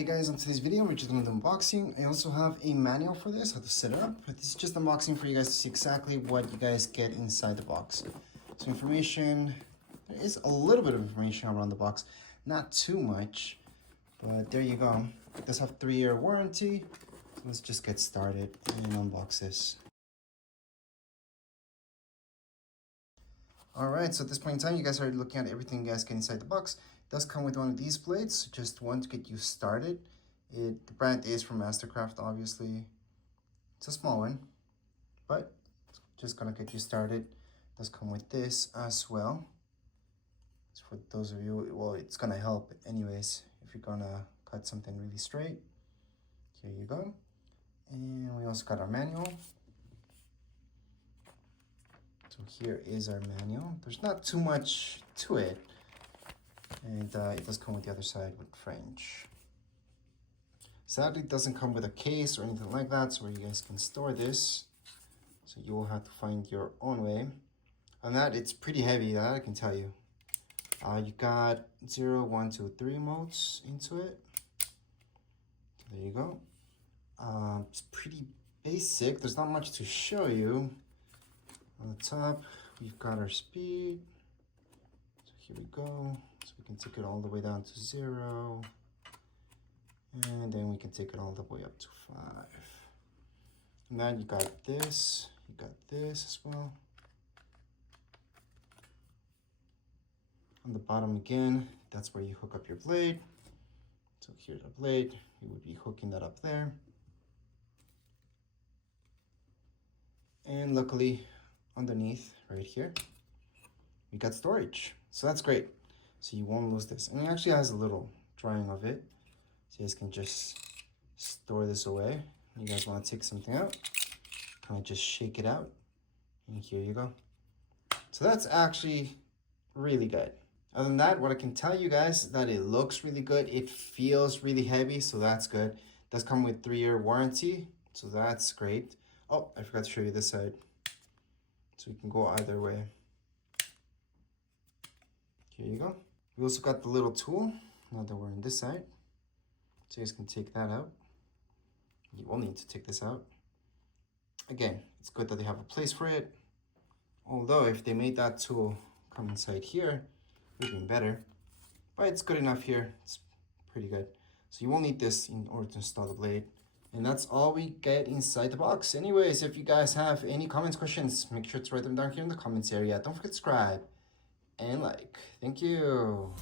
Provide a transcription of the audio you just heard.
Hey guys, on today's video we're just doing the unboxing. I also have a manual for this, how to set it up. But this is just unboxing for you guys to see exactly what you guys get inside the box. So information, there is a little bit of information around the box, not too much, but there you go. It does have 3-year warranty. So let's just get started and unbox this. Alright, so at this point in time, you guys are looking at everything you guys get inside the box. It does come with one of these blades, just one to get you started. The brand is from Mastercraft, obviously. It's a small one, but it's just gonna get you started. It does come with this as well. It's for those of you, well, it's gonna help anyways if you're gonna cut something really straight. Here you go. And we also got our manual. So here is our manual. There's not too much to it. And it does come with the other side with French. Sadly, it doesn't come with a case or anything like that, so where you guys can store this. So you will have to find your own way. On that, it's pretty heavy, that I can tell you. You got 0, 1, 2, 3 modes into it. There you go. It's pretty basic. There's not much to show you. On the top, we've got our speed. So here we go. So we can take it all the way down to 0. And then we can take it all the way up to 5. And then you got this. You got this as well. On the bottom again, that's where you hook up your blade. So here's a blade. You would be hooking that up there. And luckily, underneath, right here, we got storage. So that's great. So you won't lose this. And it actually has a little drawing of it. So you guys can just store this away. You guys want to take something out, kind of just shake it out. And here you go. So that's actually really good. Other than that, what I can tell you guys is that it looks really good. It feels really heavy, so that's good. It does come with 3-year warranty, so that's great. Oh, I forgot to show you this side. So you can go either way. Here you go. We also got the little tool, now that we're on this side. So you guys can take that out. You will need to take this out. Again, it's good that they have a place for it. Although if they made that tool come inside here, it would have been better. But it's good enough here. It's pretty good. So you will need this in order to install the blade. And that's all we get inside the box. Anyways, if you guys have any comments, questions, make sure to write them down here in the comments area. Don't forget to subscribe and like. Thank you.